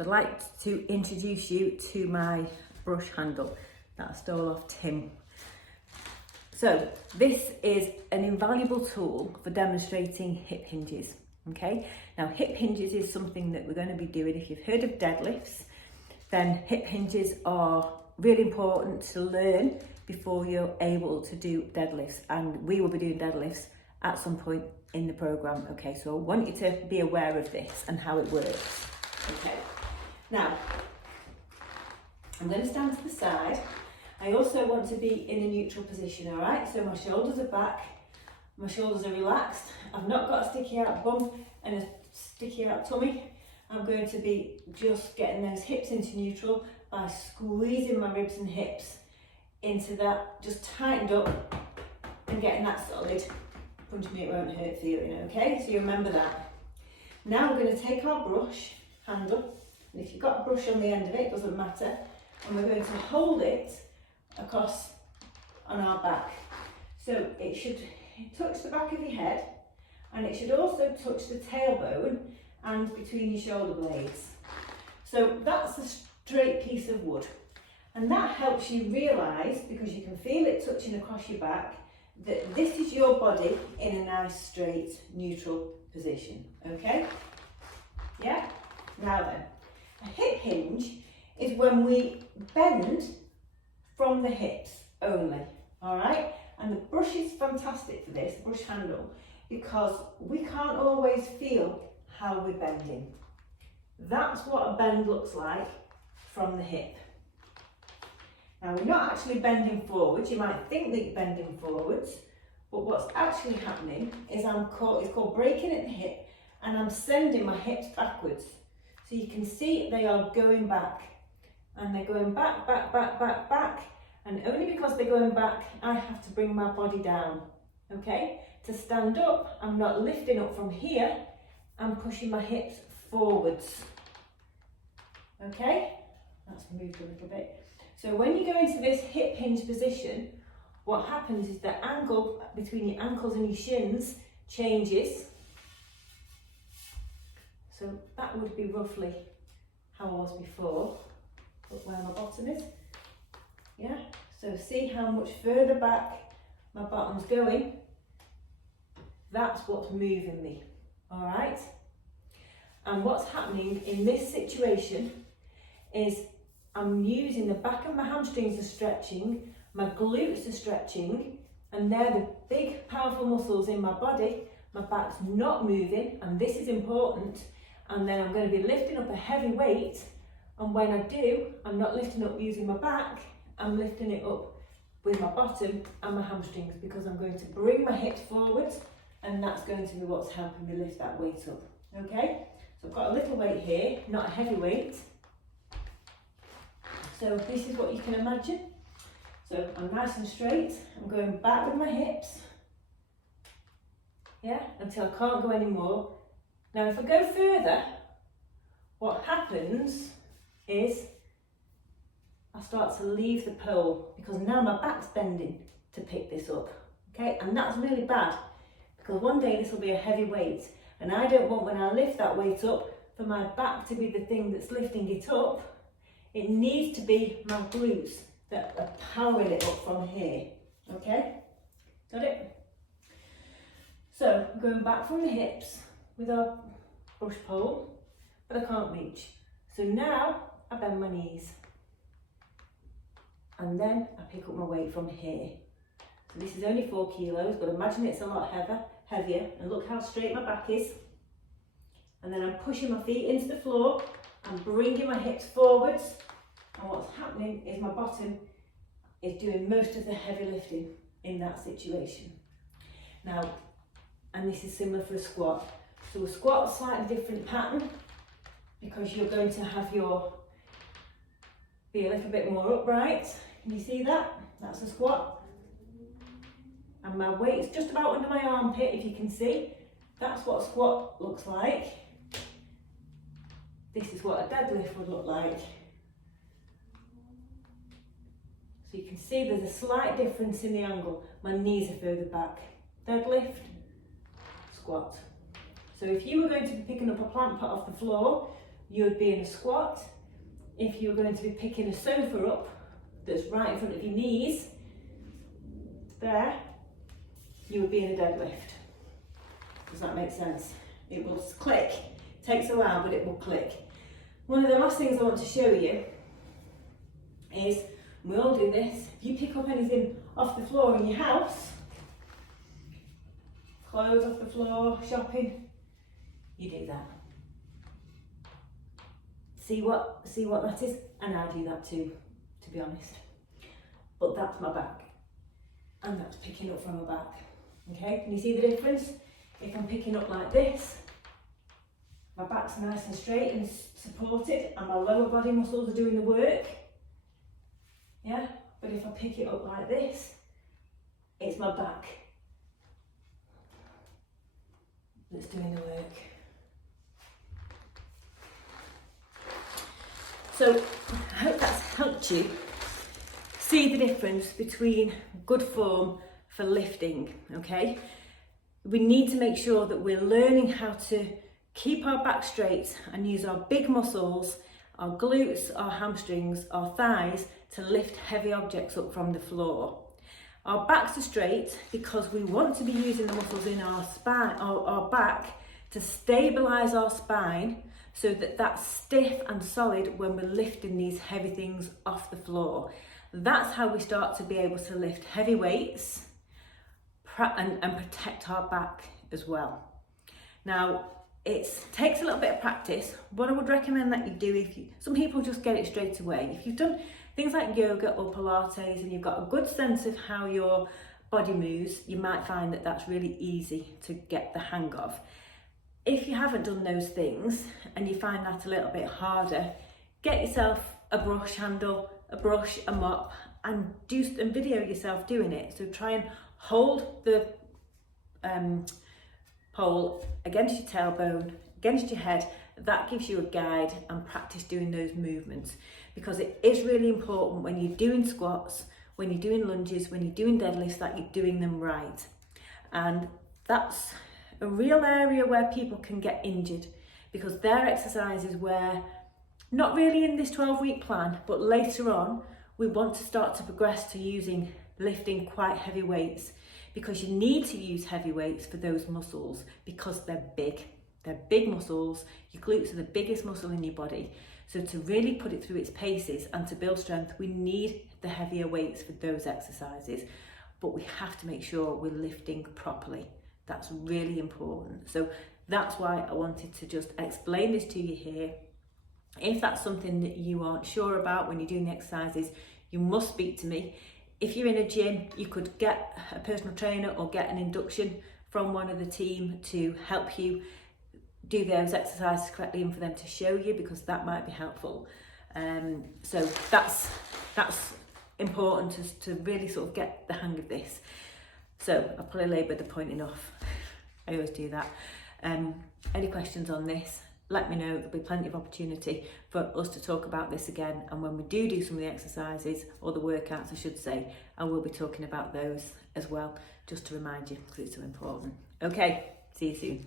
So I'd like to introduce you to my brush handle that I stole off Tim. So this is an invaluable tool for demonstrating hip hinges, okay? Now hip hinges is something that we're going to be doing. If you've heard of deadlifts, then hip hinges are really important to learn before you're able to do deadlifts, and we will be doing deadlifts at some point in the program. Okay, so I want you to be aware of this and how it works. Okay, now I'm going to stand to the side. I also want to be in a neutral position, all right? So my shoulders are back, my shoulders are relaxed. I've not got a sticky out bum and a sticky out tummy. I'm going to be just getting those hips into neutral by squeezing my ribs and hips into that, just tightened up and getting that solid. Punch me, it won't hurt feeling, okay? So you remember that. Now we're going to take our brush handle, and if you've got a brush on the end of it, doesn't matter, and we're going to hold it across on our back. So it should touch the back of your head, and it should also touch the tailbone and between your shoulder blades. So that's a straight piece of wood, and that helps you realise, because you can feel it touching across your back, that this is your body in a nice straight neutral position. Okay, yeah? Now then, a hip hinge is when we bend from the hips only, all right? And the brush is fantastic for this, brush handle, because we can't always feel how we're bending. That's what a bend looks like from the hip. Now we're not actually bending forwards. You might think that you're bending forwards, but what's actually happening is it's called breaking at the hip, and I'm sending my hips backwards. So you can see they are going back, and they're going back, back, back, back, back, and only because they're going back, I have to bring my body down, okay? To stand up, I'm not lifting up from here, I'm pushing my hips forwards, okay? That's moved a little bit. So when you go into this hip hinge position, what happens is the angle between your ankles and your shins changes. So that would be roughly how I was before, but where my bottom is. Yeah, so see how much further back my bottom's going. That's what's moving me, all right? And what's happening in this situation is I'm using the back of my hamstrings are stretching, my glutes are stretching, and they're the big powerful muscles in my body. My back's not moving, and this is important. And then I'm going to be lifting up a heavy weight, and when I do, I'm not lifting up using my back, I'm lifting it up with my bottom and my hamstrings, because I'm going to bring my hips forwards, and that's going to be what's helping me lift that weight up, okay? So I've got a little weight here, not a heavy weight. So this is what you can imagine. So I'm nice and straight, I'm going back with my hips, yeah, until I can't go anymore. Now if I go further, what happens is I start to leave the pole, because now my back's bending to pick this up, okay? And that's really bad, because one day this will be a heavy weight, and I don't want, when I lift that weight up, for my back to be the thing that's lifting it up. It needs to be my glutes that are powering it up from here, okay? Got it? So going back from the hips with our brush pole, but I can't reach. So now I bend my knees, and then I pick up my weight from here. So this is only 4 kilos, but imagine it's a lot heavier, and look how straight my back is. And then I'm pushing my feet into the floor, I'm bringing my hips forwards, and what's happening is my bottom is doing most of the heavy lifting in that situation. Now, and this is similar for a squat. So a squat, a slightly different pattern, because you're going to have be a little bit more upright. Can you see that? That's a squat. And my weight's just about under my armpit, if you can see. That's what a squat looks like. This is what a deadlift would look like. So you can see there's a slight difference in the angle. My knees are further back. Deadlift, squat. So if you were going to be picking up a plant pot off the floor, you would be in a squat. If you're going to be picking a sofa up that's right in front of your knees, there, you would be in a deadlift. Does that make sense? It will click. It takes a while, but it will click. One of the last things I want to show you is, we all do this, if you pick up anything off the floor in your house, clothes off the floor, shopping, you do that. See what that is? And I do that too, to be honest. But that's my back. And that's picking up from my back. Okay, can you see the difference? If I'm picking up like this, my back's nice and straight and supported, and my lower body muscles are doing the work. Yeah, but if I pick it up like this, it's my back that's doing the work. So I hope that's helped you see the difference between good form for lifting, okay? We need to make sure that we're learning how to keep our back straight and use our big muscles, our glutes, our hamstrings, our thighs to lift heavy objects up from the floor. Our backs are straight because we want to be using the muscles in our spine, our back, to stabilise our spine so that that's stiff and solid when we're lifting these heavy things off the floor. That's how we start to be able to lift heavy weights and protect our back as well. Now, it takes a little bit of practice. What I would recommend that you do, some people just get it straight away. If you've done things like yoga or Pilates and you've got a good sense of how your body moves, you might find that that's really easy to get the hang of. If you haven't done those things and you find that a little bit harder, get yourself a brush handle, a brush, a mop, and video yourself doing it. So try and hold the pole against your tailbone, against your head. That gives you a guide, and practice doing those movements, because it is really important when you're doing squats, when you're doing lunges, when you're doing deadlifts, that you're doing them right. And that's a real area where people can get injured, because they're exercises where, not really in this 12-week plan, but later on, we want to start to progress to lifting quite heavy weights, because you need to use heavy weights for those muscles because they're big. They're big muscles. Your glutes are the biggest muscle in your body. So to really put it through its paces and to build strength, we need the heavier weights for those exercises, but we have to make sure we're lifting properly. That's really important. So that's why I wanted to just explain this to you here. If that's something that you aren't sure about when you're doing the exercises, you must speak to me. If you're in a gym, you could get a personal trainer or get an induction from one of the team to help you do those exercises correctly and for them to show you, because that might be helpful. So that's important to really sort of get the hang of this. So I've probably laboured the point enough. I always do that. Any questions on this? Let me know. There'll be plenty of opportunity for us to talk about this again. And when we do some of the exercises, or the workouts I should say, I will be talking about those as well, just to remind you, because it's so important. Okay, see you soon.